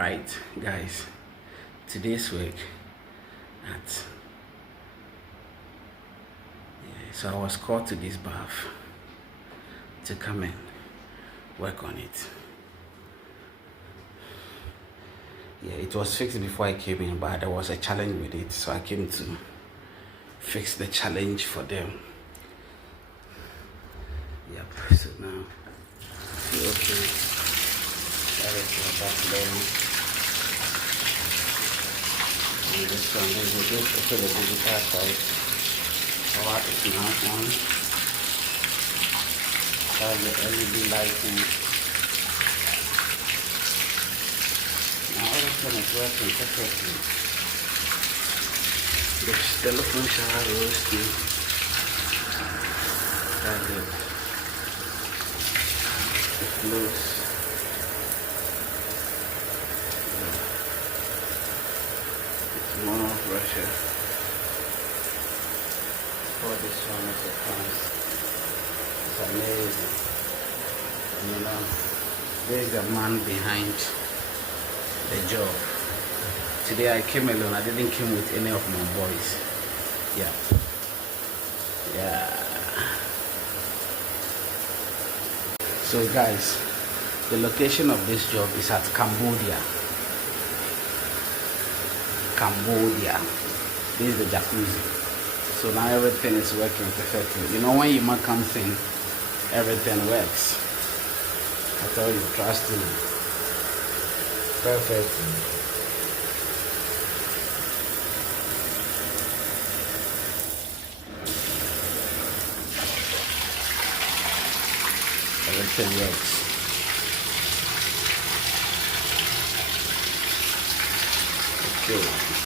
Right, guys, today's work at so I was called to this bath to come and work on it. Yeah, it was fixed before I came in, but there was a challenge with it, so I came to fix the challenge for them. Yep, so now okay, that is back there. And this one, then we just open the digital side. Power is now on. That's the LED lighting. Now everything is working perfectly. The telephone shower roasting. That's it. It flows. It's more pressure. For this one is a price. It's amazing. And you know, there's the man behind the job. Today I came alone. I didn't come with any of my boys. Yeah. So guys, the location of this job is at Cambodia. This is the jacuzzi. So now everything is working perfectly. You know, when Yuma comes in, everything works. I told you, trust me. Perfect. Everything works. Okay.